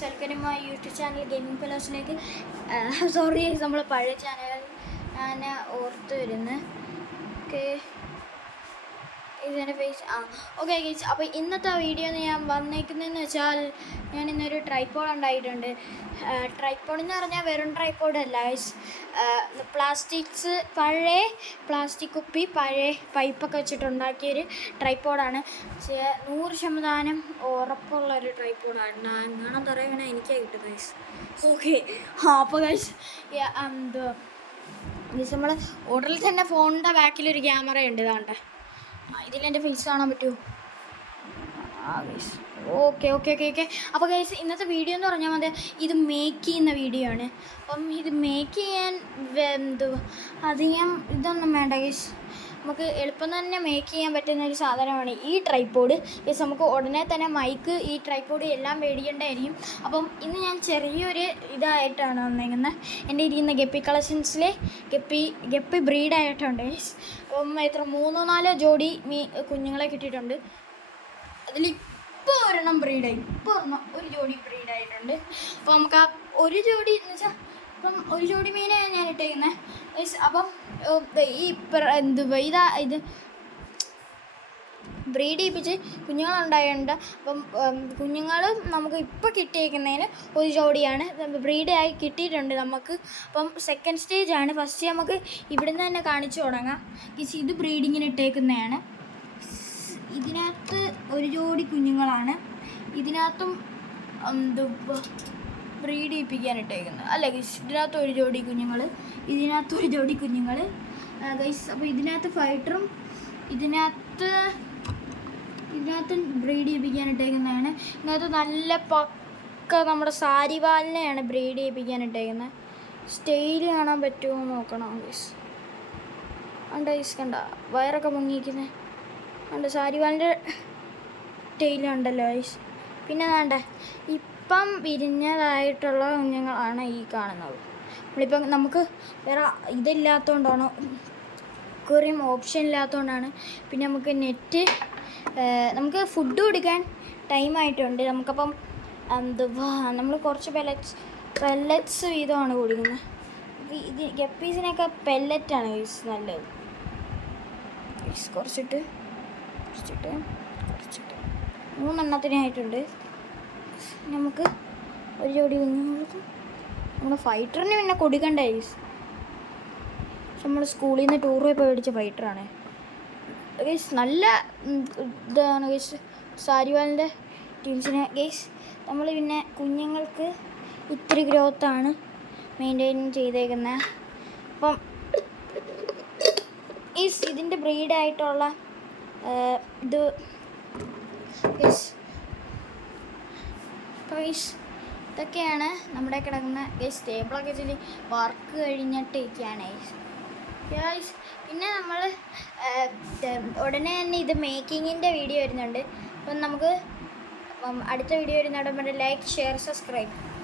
Welcome my YouTube channel gaming ഫെലോസിലേക്ക്. Sorry, നമ്മൾ പഴയ ചാനൽ ഞാൻ ഓർത്ത് വരുന്നത്. ഓക്കെ, ഇതിൻ്റെ ഫേസ് ഓക്കെ ഗൈസ്. അപ്പോൾ ഇന്നത്തെ വീഡിയോ ഞാൻ വന്നേക്കുന്നതെന്ന് വെച്ചാൽ ഞാൻ ഇന്നൊരു ട്രൈപ്പോഡ് ഉണ്ടായിട്ടുണ്ട്. ട്രൈപ്പോഡ് എന്ന് പറഞ്ഞാൽ വെറും ട്രൈപ്പോഡ് അല്ല ഗൈസ്. പ്ലാസ്റ്റിക്സ്, പഴയ പ്ലാസ്റ്റിക് കുപ്പി, പഴയ പൈപ്പൊക്കെ വെച്ചിട്ടുണ്ടാക്കിയൊരു ട്രൈപ്പോഡാണ്. 100% ഉറപ്പുള്ളൊരു ട്രൈപ്പോഡാണ്. എങ്ങനെ പറയുകയാണെങ്കിൽ എനിക്കാണ് കിട്ടും ഗൈസ്. ഓക്കെ, അപ്പോൾ ഗൈസ് ഗൈസ് നമ്മൾ ഓർഡറിൽ തന്നെ ഫോണിൻ്റെ ബാക്കിലൊരു ക്യാമറ ഉണ്ട്. ഇതാണ്ട് ഇതിലെൻ്റെ ഫേസ് കാണാൻ പറ്റുമോ? Guys okay okay okay okay. അപ്പോൾ ഗൈസ് ഇന്നത്തെ വീഡിയോ എന്ന് പറഞ്ഞാൽ മതി, ഇത് മേക്ക് ചെയ്യുന്ന വീഡിയോ ആണ്. അപ്പം ഇത് മേക്ക് ചെയ്യാൻ അധികം ഇതൊന്നും വേണ്ട ഗൈസ്. നമുക്ക് എളുപ്പം തന്നെ മേക്ക് ചെയ്യാൻ പറ്റുന്ന ഒരു സാധനമാണ് ഈ ട്രൈപ്പോഡ്. ഗൈസ് നമുക്ക് ഉടനെ തന്നെ മൈക്ക്, ഈ ട്രൈപ്പോഡ് എല്ലാം മേടിക്കേണ്ടതായിരിക്കും. അപ്പം ഇന്ന് ഞാൻ ചെറിയൊരു ഇതായിട്ടാണ് വന്നേക്കുന്നത്. എൻ്റെ ഇരിക്കുന്ന ഗപ്പി കളക്ഷൻസിലെ ഗപ്പി ബ്രീഡായിട്ടുണ്ട് ഗൈസ്. അപ്പം 3-4 ജോഡി കുഞ്ഞുങ്ങളെ കിട്ടിയിട്ടുണ്ട്. അതിലിപ്പോൾ ഒരെണ്ണം ബ്രീഡായി, ഒരു ജോഡി ബ്രീഡായിട്ടുണ്ട്. അപ്പോൾ നമുക്ക് ആ ഒരു ജോഡി എന്ന് വെച്ചാൽ അപ്പം ഒരു ജോഡി മീനെ ഞാൻ ഇട്ടേക്കുന്നത് ഗൈസ്. അപ്പം ഈ ഇത് ബ്രീഡ് ചെയ്യിപ്പിച്ച് കുഞ്ഞുങ്ങളുണ്ടായിട്ടുണ്ട്. അപ്പം കുഞ്ഞുങ്ങളും നമുക്ക് ഇപ്പോൾ കിട്ടിയേക്കുന്നതിന് ഒരു ജോഡിയാണ് ബ്രീഡായി കിട്ടിയിട്ടുണ്ട് നമുക്ക്. അപ്പം സെക്കൻഡ് സ്റ്റേജാണ്. ഫസ്റ്റ് നമുക്ക് ഇവിടുന്ന് തന്നെ കാണിച്ചു തുടങ്ങാം. ഇത് ബ്രീഡിങ്ങിന് ഇട്ടേക്കുന്നതാണ്. ഇതിനകത്ത് ഒരു ജോഡി കുഞ്ഞുങ്ങളാണ്. ഇതിനകത്തും ബ്രീഡ് ചെയ്യിപ്പിക്കാൻ ഇട്ടേക്കുന്നത് അല്ല ഗൈസ്. ഇതിനകത്ത് ഒരു ജോഡി കുഞ്ഞുങ്ങൾ, ഇതിനകത്ത് ഒരു ജോഡി കുഞ്ഞുങ്ങൾ ഗൈസ്. അപ്പോൾ ഇതിനകത്ത് ഫൈറ്ററും ഇതിനകത്ത് ബ്രീഡ് ചെയ്യിപ്പിക്കാൻ ഇട്ടേക്കുന്നതാണ്. ഇതിനകത്ത് നല്ല പക്ക നമ്മുടെ സാരിവാലിനെയാണ് ബ്രീഡ് ചെയ്യിപ്പിക്കാൻ ഇട്ടേക്കുന്നത്. സ്റ്റൈല് കാണാൻ പറ്റുമോ നോക്കണം ഗൈസ്. കണ്ട ഗൈസ്, കണ്ട വയറൊക്കെ മുങ്ങിയിരിക്കുന്നത് കണ്ട, സാരിവാലിൻ്റെ ടെയിലുണ്ടല്ലോ ഗൈസ്. പിന്നെ വേണ്ട ഇപ്പം വിരിഞ്ഞതായിട്ടുള്ള കുഞ്ഞുങ്ങളാണ് ഈ കാണുന്നത്. നമ്മളിപ്പം നമുക്ക് വേറെ ഇതില്ലാത്തതുകൊണ്ടാണ്, കുറേയും ഓപ്ഷൻ ഇല്ലാത്തതുകൊണ്ടാണ്. പിന്നെ നമുക്ക് നമുക്ക് ഫുഡ് കൊടുക്കാൻ ടൈമായിട്ടുണ്ട്. നമുക്കപ്പം നമ്മൾ കുറച്ച് പെല്ലറ്റ്സ് വീതമാണ് കൊടുക്കുന്നത്. ഇത് ഗപ്പീസിനൊക്കെ പെല്ലറ്റാണ് യൂസ് നല്ലത്. കുറച്ചിട്ട് 3 എണ്ണത്തിനായിട്ടുണ്ട്. നമുക്ക് ഒരു ജോഡി കുഞ്ഞുങ്ങൾക്ക് നമ്മുടെ ഫൈറ്ററിന് പിന്നെ കൊടുക്കണ്ട ഗൈസ്. നമ്മൾ സ്കൂളിൽ നിന്ന് ടൂർ പോയപ്പോൾ മേടിച്ച ഫൈറ്ററാണ് ഗൈസ്. നല്ല ഇതാണ് ഗൈസ് സാരിവാലിൻ്റെ ടീംസിനെ ഗൈസ്. നമ്മൾ പിന്നെ കുഞ്ഞുങ്ങൾക്ക് ഇത്തിരി ഗ്രോത്താണ് മെയിൻറ്റെയിൻ ചെയ്തേക്കുന്നത്. അപ്പം ഇതിൻ്റെ ബ്രീഡായിട്ടുള്ള ഇത് ഗൈസ് ഇതൊക്കെയാണ് നമ്മുടെ കിടക്കുന്ന ഗൈസ്. ടേബിളൊക്കെ വെച്ചിട്ട് വർക്ക് കഴിഞ്ഞിട്ടൊക്കെയാണ് ഗൈസ്. പിന്നെ നമ്മൾ ഉടനെ തന്നെ ഇത് മേക്കിങ്ങിൻ്റെ വീഡിയോ വരുന്നുണ്ട്. അപ്പം അടുത്ത വീഡിയോ വരുന്നവിടെ ലൈക്ക്, ഷെയർ, സബ്സ്ക്രൈബ്.